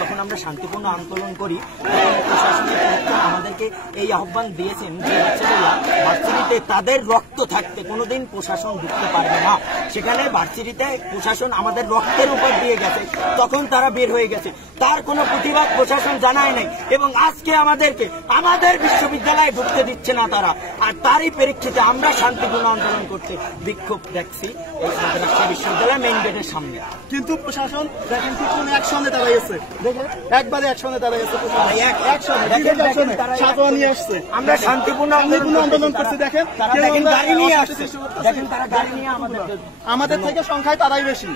যখন আমরা শান্তিপূর্ণ আন্দোলন করি প্রশাসনের আমাদেরকে এই আহ্বান দিয়েছেন যে বাচ্চারা ভার্সিটিতে তাদের রক্ত থাকতে কোনোদিন প্রশাসন ঢুকতে পারবে না। সেখানে ভার্সিটিতে প্রশাসন আমাদের রক্তের উপর দিয়ে গেছে, তখন তারা বের হয়ে গেছে, তার কোনো প্রতিবাদ প্রশাসন জানায় নাই এবং আজকে আমাদেরকে আমাদের বিশ্ববিদ্যালয়ে ঢুকতে দিচ্ছে না তারা। আর তারই প্রেক্ষিতে আমরা শান্তিপূর্ণ আন্দোলন করতে বিক্ষোভ দেখছি এই রাজশাহী বিশ্ববিদ্যালয়ের মেইন গেটের সামনে। কিন্তু প্রশাসন দেখেন কি কোন অ্যাকশনে দাঁড়াইছে, দেখেন একবারে অ্যাকশনে দাঁড়াইছে, সাজোয়া নিয়ে আসছে। আমরা শান্তিপূর্ণ আন্দোলন করছি, দেখেন তারা গাড়ি নিয়ে আসছে, দেখেন তারা গাড়ি নিয়ে আমাদের থেকে সংখ্যায় তারাই বেশি।